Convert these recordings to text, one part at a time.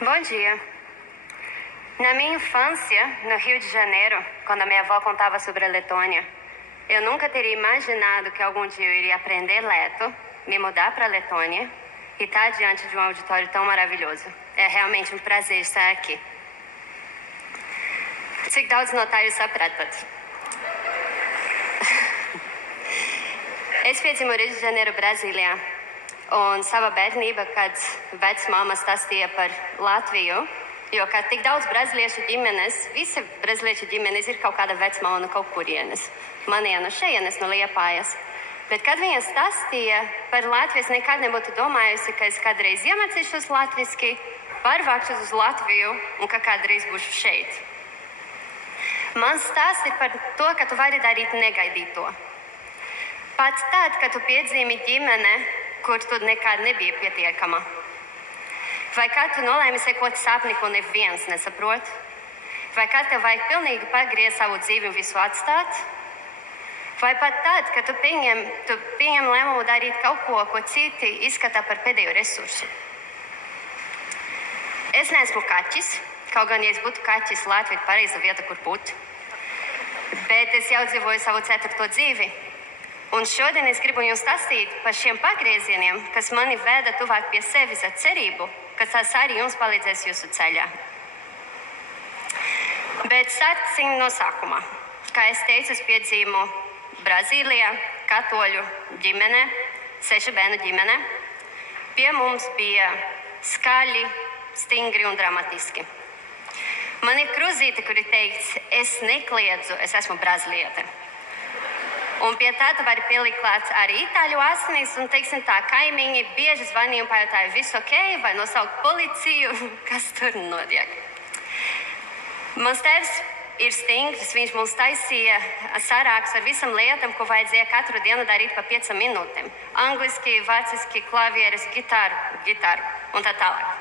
Bom dia. Na minha infância, no Rio de Janeiro, quando a minha avó contava sobre a Letônia, eu nunca teria imaginado que algum dia eu iria aprender leto, me mudar para a Letônia e estar diante de um auditório tão maravilhoso. É realmente um prazer estar aqui. Cik daudz no tā jūs sapratat? Es piedzimu Rio de Janeiro, Brazīlijā, un sava bērnība, kad vecmāma stāstīja par Latviju, jo kā tik daudz brazīliešu ģimenes, visi brazīliešu ģimenes ir kaut kāda vecmāma no kaut kurienes. Manija no šejienes, no Liepājas. Bet, kad viņa stāstīja par Latviju, es nekad nebūtu domājusi, ka es kādreiz iemācīšos latviski, pārvākšos uz Latviju un ka kādreiz būšu šeit. Mans stāsts ir par to, ka tu vari darīt negaidīto. Pat tad, kad tu piedzīvi ģimene, kur tu nekad nebija pietiekama. Vai kad tu nolēmi sekot sapni, ko neviens nesaprot? Vai kad tev vajag pilnīgi pagriezt savu dzīvi un visu atstāt? Vai pat tad, kad tu pieņem lēmumu darīt kaut ko, ko citi izskatā par pēdējo resursu? Es neesmu kaķis, kaut gan, ja es būtu kaķis, Latvija ir pareiza vieta, kur būt. Bet es jau dzīvoju savu 4. dzīvi. Un šodien es gribu jums stāstīt par šiem pagriezieniem, kas mani veda tuvāk pie sevis ar cerību, ka tas arī jums palīdzēs jūsu ceļā. Bet sāksim no sākuma. Kā es teicu, es piedzīvu Brazīlijā, katoļu ģimene, 6 bērnu ģimene. Pie mums bija skaļi, stingri un dramatiski. Man ir kruzīte, kur ir teikts, es nekliedzu, es esmu brazīliete. Un pie tā tu vari pielikt klāts arī itāļu asnīs, un, teiksim tā, kaimiņi bieži zvanīja un pajautāja, visu ok, vai nosaukt policiju, kas tur notiek. Mans tēvs ir stingrs, viņš mums taisīja sarāks ar visam lietam, ko vajadzēja katru dienu darīt pa 5 minūtēm. Angliski, vāciski, klavieres, gitāru un tā tālāk.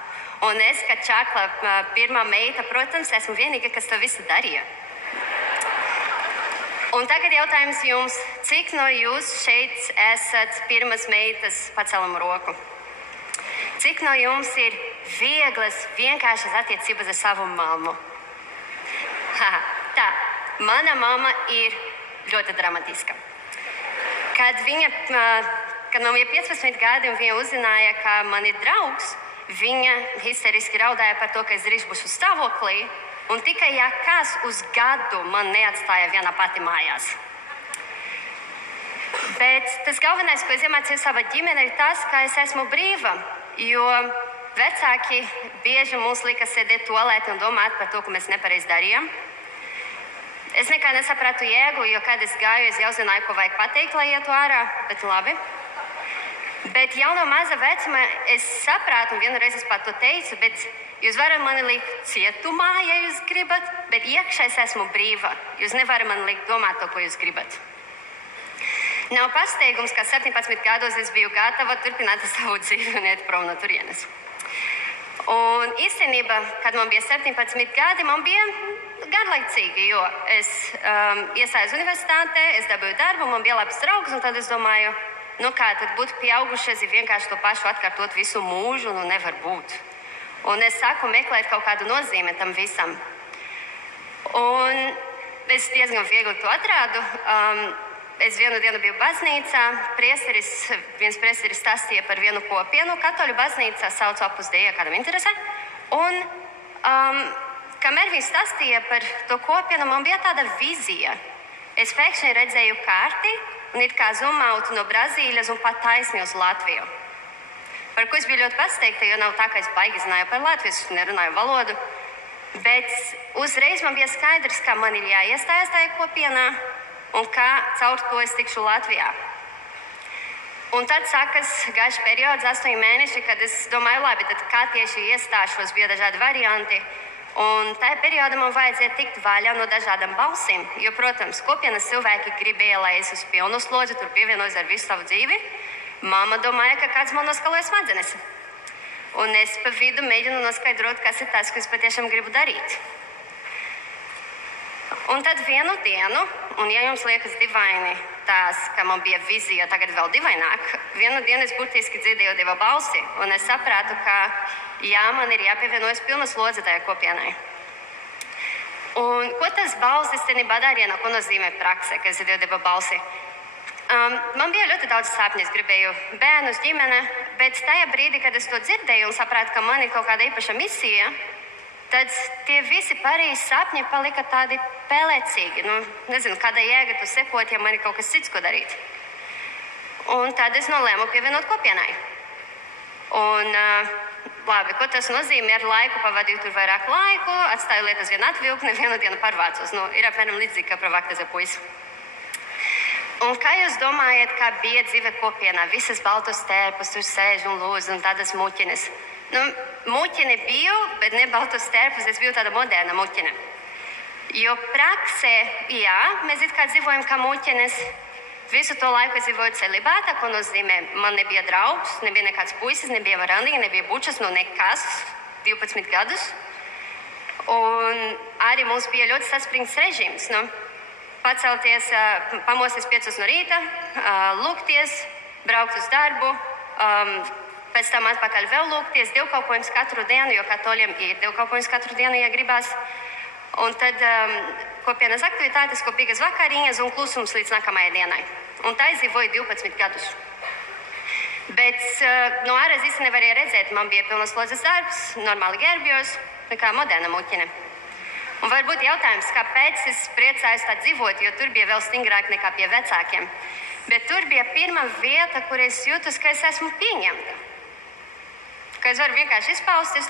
Un es, kā čakla pirmā meita, protams, esmu vienīga, kas to visu darīja. Un tagad jautājums jums, cik no jūs šeit esat pirmas meitas, pacelam roku? Cik no jums ir vieglas, vienkāršas attiecības ar savu mammu? Tā, mana mamma ir ļoti dramatiska. Kad man bija 15 gadi un viņa uzzināja, ka man ir draugs, viņa histeriski raudāja par to, ka es drīz būšu stāvoklī, un tikai ja kas uz gadu man neatstāja viena pati mājās. Bet tas galvenais, ko es iemācīju savā ģimenē, ir tas, ka es esmu brīva, jo vecāki bieži mums lika sēdēt tualēti un domāt par to, ko mēs nepareizi darījām. Es nekā nesapratu jēgu, jo kad es gāju, es jau zināju, ko vajag pateikt, lai ietu ārā, bet labi. Bet jau no maza vecuma es sapratu, un vienreiz es pat to teicu, bet jūs varat mani likt cietumā, ja jūs gribat, bet iekšā es esmu brīva. Jūs nevarat mani likt domāt to, ko jūs gribat. Nav pasteigums, ka 17 gados es biju gatava turpināt savu dzīvi un iet prom no turienes. Un īstenībā, kad man bija 17 gadi, man bija garlaicīgi, jo es iestājos universitātē, es dabūju darbu, man bija labs draugs, un tad es domāju, nu kā, tad būt pieaugušies ir vienkārši to pašu atkārtot visu mūžu, nu nevar būt. Un es sāku meklēt kaut kādu nozīmi tam visam. Un es diezgan viegli to atrādu. Es vienu dienu biju baznīcā, viens priesteris stāstīja par vienu kopienu, katoļu baznīcā sauc Opus Dei, kādam interesē. Un kamēr viņš stāstīja par to kopienu, man bija tāda vizija. Es pēkšņi redzēju karti un it kā zumautu no Brazīlijas un pat taisni uz Latviju. Par ko es biju ļoti pasteikta, jo nav tā, ka es baigi zināju par Latviju, es nerunāju valodu. Bet uzreiz man bija skaidrs, ka man ir jāiestājas tajā kopienā un kā caur to es tikšu Latvijā. Un tad sākas garš periods, 8 mēneši, kad es domāju, labi, tad kā tieši iestāšos, bija dažādi varianti. Un tajā periodā man vajadzēja tikt vaļā no dažādām balsīm, jo, protams, kopienas cilvēki gribēja, lai es uz pilnu slodzi tur pievienojos ar visu savu dzīvi. Māma domāja, ka kāds man noskaloja smadzenes. Un es pa vidu mēģinu noskaidrot, kas ir tas, ko es patiešām gribu darīt. Un tad vienu dienu, un ja jums liekas divaini, ka man bija vizija tagad vēl divaināk. Vienu dienu es burtiski dzirdēju Dieva balsi, un es sapratu, ka jā, man ir jāpievienojas pilnas lodze tajā kopienai. Un ko tas balss īstenībā darīja, ko nozīmē praksē, ka es dzirdēju Dieva balsi? Man bija ļoti daudz sapņu, es gribēju bērnus, ģimene, bet tajā brīdī, kad es to dzirdēju un sapratu, ka man ir kaut kāda īpaša misija, tad tie visi pārējie sapņi palika tādi pelēcīgi. Nezinu, kāda jēga tu sekot, ja man ir kaut kas cits, ko darīt. Un tad es nolēmu pievienot kopienai. Un labi, ko tas nozīmē? Ar laiku pavadīju tur vairāk laiku, atstāju lietas vien atvilkt, nevienu dienu pārvācos. Ir apmēram līdzīgi, kā pravakta za puisi. Un kā jūs domājat, kā bija dzīve kopienā? Visas baltos tērpus, tur sēž un lūdz un tādas muķines. Muķine biju, bet ne baltos tērpus, es biju tāda moderna muķine. Jo praksē, jā, mēs it kā dzīvojam kā muķines. Visu to laiku es dzīvoju celibātā, ko nozīmē, man nebija draugs, nebija nekāds puisis, nebija varandiņa, nebija bučas, nekas, 12 gadus. Un arī mums bija ļoti saspringts režīms. Pacelties, pamosties 5 no rīta, lūgties, braukt uz darbu, pēc tam atpakaļ vēl lūgties, dievkalpojums katru dienu, jo katoļiem ir dievkalpojums katru dienu, ja gribās. Un tad kopienas aktivitātes, kopīgas vakariņas un klusums līdz nākamajai dienai. Un tā es dzīvoju 12 gadus. Bet no ārēs īsti nevarēja redzēt, man bija pilnas slodzes darbs, normāli gerbjos, nekā moderna muķine. Un varbūt jautājums, kāpēc es priecājos tā dzīvot, jo tur bija vēl stingrāk nekā pie vecākiem. Bet tur bija pirmā vieta, kur es jūtos, ka es esmu pieņemta. Ka es varu vienkārši izpausties,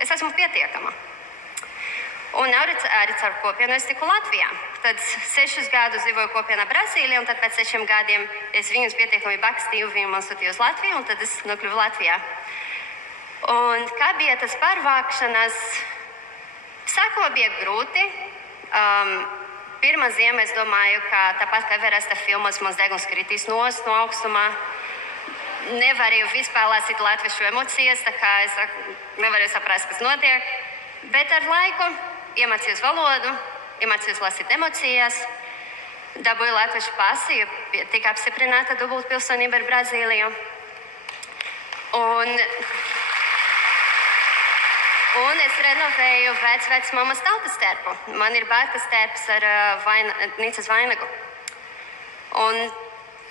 es esmu pietiekama. Un arī caur kopienu es tiku Latvijā. Tad 6 gadus dzīvoju kopienā Brazīlijā, un tad pēc 6 gadiem es viņus pietiekami bakstīju, viņi man sūtīja uz Latviju, un tad es nokļuvu Latvijā. Un kā bija tas pārvākšanas? Sākumā bija grūti. Pirmā ziema, es domāju, ka tāpat kā Everesta filmas, mans deguns kritīs no augstumā. Nevarēju vispār lasīt latviešu emocijas, tā kā es nevarēju saprast, kas notiek. Bet ar laiku iemācījos valodu, iemācījos lasīt emocijas, dabūju latviešu pasi, jo tika apstiprināta dubultpilsonība ar Brazīliju. Un es renovēju vecmammas tautas tērpu. Man ir bērkas tērps ar Nīcas vainagu. Un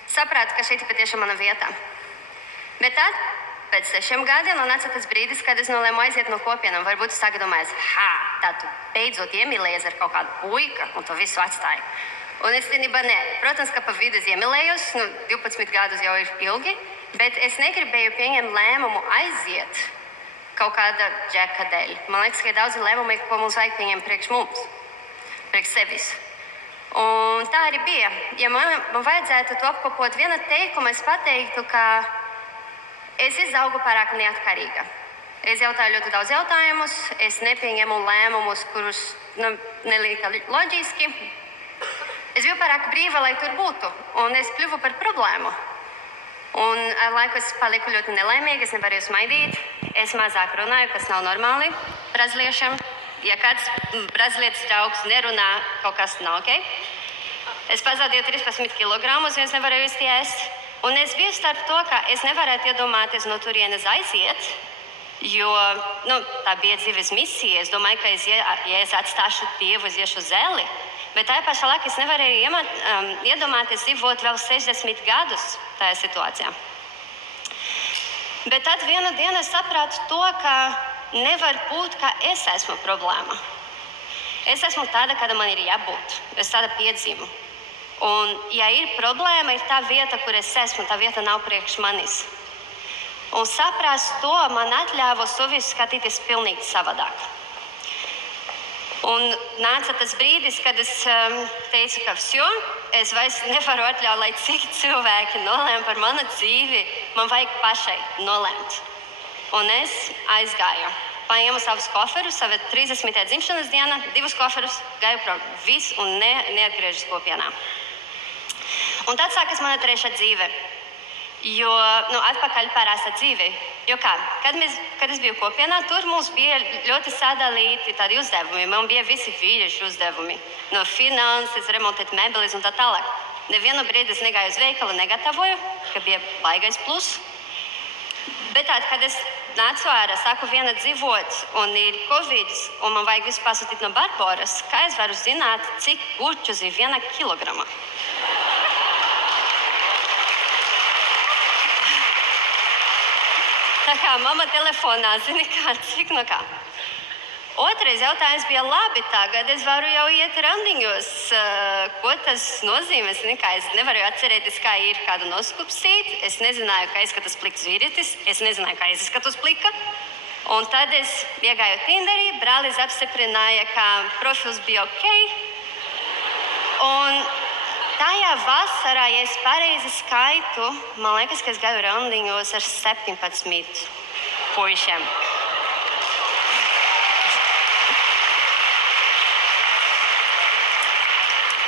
sapratu, ka šeit ir patiešām mana vieta. Bet tad, pēc 6 gadiem, nāca tas brīdis, kad es nolēmu aiziet no kopienām. Varbūt tu sāki domāt, tā tu beidzot iemīlējies ar kaut kādu puika un to visu atstāji. Un es īstenībā ne. Protams, ka pa vidu es iemīlējos, 12 gadus jau ir ilgi, bet es negribēju pieņemt lēmumu aiziet kaut kāda džeka dēļ. Man liekas, ka ir daudzi lēmumi, ko mums vajag pieņemt priekš mums, priekš sevis. Un tā arī bija. Ja man vajadzētu to apkopot viena teikuma, es pateiktu, ka es izaugu pārāk neatkarīga. Es jautāju ļoti daudz jautājumus, es nepieņemu lēmumus, kurus nelika loģiski. Es biju pārāk brīva, lai tur būtu, un es kļuvu par problēmu. Un ar laiku es paliku ļoti nelaimīga, es nevarēju smaidīt, es mazāk runāju, kas nav normāli brazīliešiem. Ja kāds brazīlietis draugs nerunā, kaut kas nav ok. Es pazaudēju 13 kilogramus, jo es nevarēju īsti ēst. Un es biju starp to, ka es nevarētu iedomāties no turienes aiziet, jo tā bija dzīves misija. Es domāju, ka ja es atstāšu Dievu, es iešu zeli. Bet tajā pašā laikā es nevarēju iedomāties dzīvot vēl 60 gadus tajā situācijā. Bet tad vienu dienu es sapratu to, ka nevar būt, ka es esmu problēma. Es esmu tāda, kāda man ir jābūt. Es tāda piedzīvu. Un, ja ir problēma, ir tā vieta, kur es esmu, tā vieta nav priekš manis. Un saprast to man atļāva uz to visu skatīties pilnīgi savādāk. Un nāca tas brīdis, kad es teicu, ka es vairs nevaru atļaut, lai cik cilvēki nolēma par manu dzīvi, man vajag pašai nolēmt. Un es aizgāju. Paņēmu savus koferus, savu 30. dzimšanas dienu, 2 koferus, gāju prom visu un neatgriežos kopienā. Un tad sākas mana 3. dzīve. Jo atpakaļ parasta dzīve. Jo kā, kad es biju kopienā, tur mums bija ļoti sadalīti tādi uzdevumi. Man bija visi vīriešu uzdevumi. No finanses, remontēt mebeles un tā tālāk. Nevienu brīdi es negāju uz veikalu, negatavoju, ka bija baigais plus. Bet tad, kad es nācu ārā, sāku viena dzīvot, un ir Covid, un man vajag visu pasūtīt no Barboras, kā es varu zināt, cik gurķus ir 1 kilograma? Tā kā mamma telefonā zina, cik no kā. Otrais jautājums bija, labi, tagad es varu jau iet randiņos. Ko tas nozīmē? Es nevaru atcerēties, kā ir kādu noskupstīt. Es nezināju, kā izskatās plikts vīrietis. Es nezināju, kā izskatās plika. Un tad es iegāju Tinderī, brālis apstiprināja, ka profils bija ok. Un tajā vasarā, ja es pareizi skaitu, man liekas, ka es gāju randiņos ar 17 puišiem.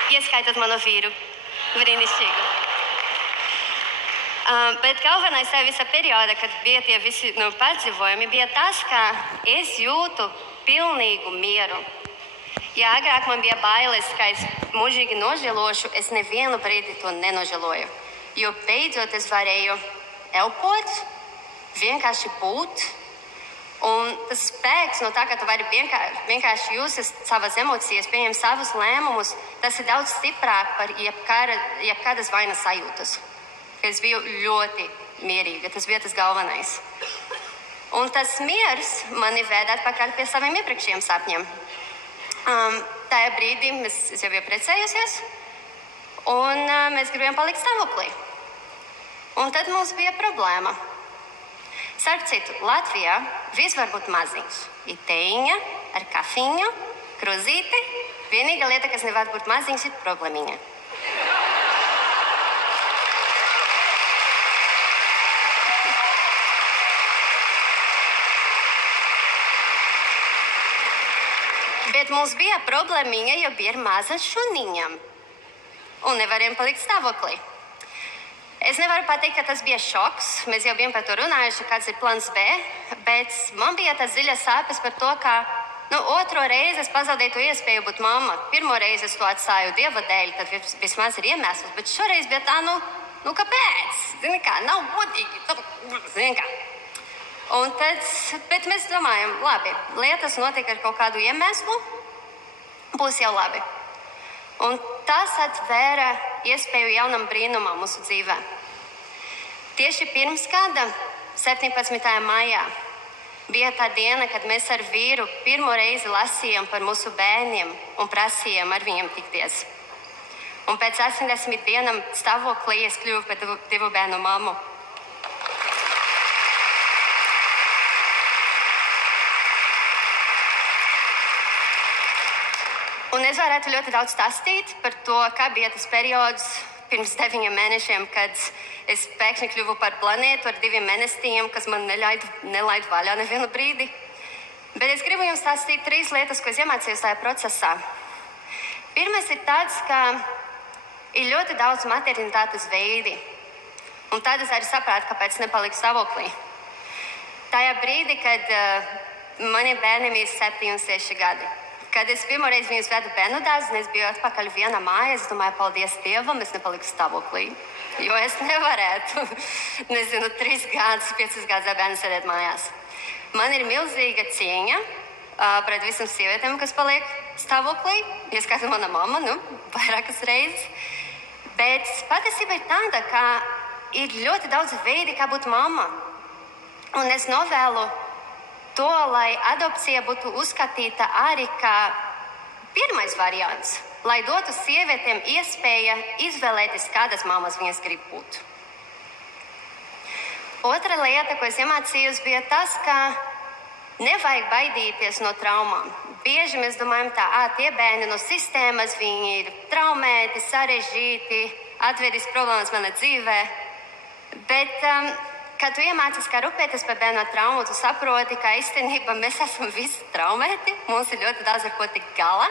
Ieskaitot manu vīru. Brīnišķīgu. Bet galvenais tajā visā periodā, kad bija tie visi pārdzīvojumi, bija tas, ka es jūtu pilnīgu mieru. Ja agrāk man bija bailes, ka es mūžīgi nožēlošu, es nevienu brīdi to nenožēloju. Jo beidzot es varēju elpot, vienkārši būt. Un tas spēks no tā, ka tu vari vienkārši jūst savas emocijas, pieņem savus lēmumus, tas ir daudz stiprāk par jebkādas vainas sajūtas. Es biju ļoti mierīga, tas bija tas galvenais. Un tas miers mani veda atpakaļ pie saviem iepriekšējiem sapņiem. Tajā brīdī es jau biju precējusies, un mēs gribējām palikt stāvoklī. Un tad mums bija problēma. Starp citu, Latvijā viss var būt maziņš. Ir teiņa ar kafiņu, kruzīti. Vienīgā lieta, kas nevar būt maziņš, ir problēmiņa. Bet mums bija problēmiņa, jo bija maza šuniņa. Un nevarējām palikt stāvoklī. Es nevaru pateikt, ka tas bija šoks. Mēs jau bijām par to runājuši, kāds ir plans B, bet man bija tāds dziļas sāpes par to, ka otro reizi es pazaudēju to iespēju būt mamma. Pirmo reizi es to atstāju Dieva dēļ, tad vismaz ir iemesls, bet šoreiz bija tā, kāpēc? Zini kā, nav godīgi. Zini kā. Un tad, bet mēs domājam, labi, lietas notiek ar kaut kādu iemeslu, būs jau labi. Un tas atvēra iespēju jaunam brīnumam mūsu dzīvē. Tieši pirms gada, 17. maijā, bija tā diena, kad mēs ar vīru pirmo reizi lasījām par mūsu bērniem un prasījām ar viņiem tikties. Un pēc 80 dienām stāvoklī es kļuvu par 2 bērnu mammu. Un es varētu ļoti daudz stāstīt par to, kā bija tas periods pirms 9 mēnešiem, kad es pēkšņi kļuvu par planētu ar 2 mēnestiem, kas man nelaid vaļā nevienu brīdi. Bet es gribu jums stāstīt 3 lietas, ko es iemācījos tajā procesā. Pirmais ir tāds, ka ir ļoti daudz maternitātes veidi. Un tad es arī sapratu, kāpēc nepaliku stāvoklī. Tajā brīdī, kad maniem bērniem ir 7 un 6 gadi. Kad es pirmoreiz viņus vedu bērnu dārzā, es biju atpakaļ viena mājās. Es domāju, paldies Dievam, es nepaliku stāvoklī. Jo es nevarētu, 3 gadus, 5 gadus ar bērnu sēdēt mājās. Man ir milzīga cieņa pret visām sievietēm, kas paliek stāvoklī. Ieskaitot mana mamma, vairākas reizes. Bet patiesība ir tāda, ka ir ļoti daudz veidi, kā būt mamma. Un es novēlu to, lai adopcija būtu uzskatīta arī kā pirmais variants, lai dotu sievietēm iespēju izvēlēties, kādas mammas viņas grib būt. Otra lieta, ko es iemācījos, bija tas, ka nevajag baidīties no traumām. Bieži mēs domājam tā, tie bērni no sistēmas, viņi ir traumēti, sarežģīti, atvedis problēmas manā dzīvē. Bet kad tu iemācies, kā rūpēties par bērnu traumu, tu saproti, ka īstenībā mēs esam visi traumēti, mums ir ļoti daudz ar ko tikt galā,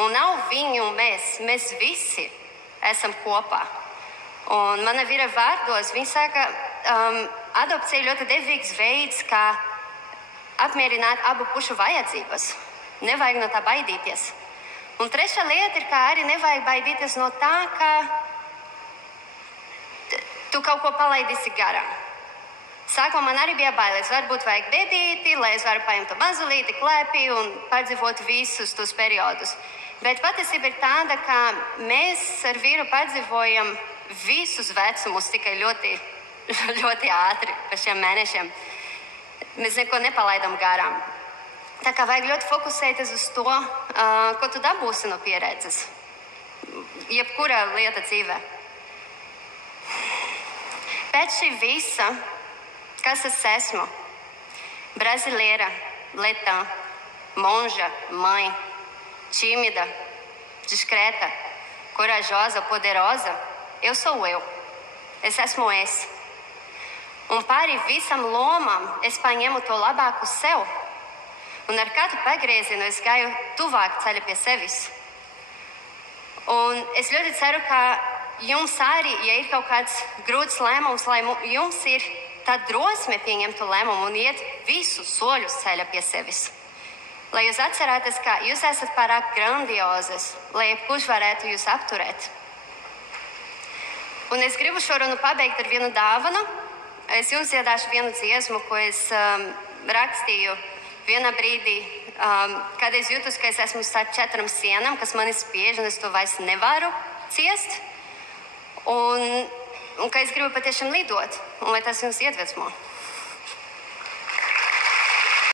un nav viņi un mēs visi esam kopā. Un mana vīra vārdos, viņa saka, adopcija ir ļoti devīgs veids, kā apmierināt abu pušu vajadzības. Nevajag no tā baidīties. Un trešā lieta ir, ka arī nevajag baidīties no tā, ka tu kaut ko palaidīsi garām. Sākumā man arī bija bailes. Varbūt vajag bebīti, lai es varu paņemt to mazulīti, klēpī un pārdzīvot visus tos periodus. Bet patiesība ir tāda, ka mēs ar vīru pārdzīvojam visus vecumus tikai ļoti, ļoti ātri pa šiem mēnešiem. Mēs neko nepalaidām garām. Tā kā vajag ļoti fokusēties uz to, ko tu dabūsi no pieredzes. Jebkura lieta dzīvē. Pēc šī visa, kas es esmu? Brasileira, leta, monja, mãe, tímida, discreta, corajosa, poderosa. Eu sou eu. Es esmu es. Un pāri visam lomam es paņemu to labāku sev. Un ar katru pagriezienu es gāju tuvāk ceļa pie sevis. Un es ļoti ceru, ka jums arī, ja ir kaut kāds grūts lēmums, lai jums ir tā drosme pieņemt to lēmumu un iet visus soļus ceļa pie sevis. Lai jūs atcerāties, ka jūs esat pārāk grandiozes, lai jebkurš varētu jūs apturēt. Un es gribu šo runu pabeigt ar vienu dāvanu. Es jums iedāšu vienu dziesmu, ko es rakstīju vienā brīdī, kad es jūtos, ka es esmu starp 4 sienām, kas mani spiež, un es to vairs nevaru ciest. Un ka es gribu patiešām lidot, un lai tas jums iedvesmo.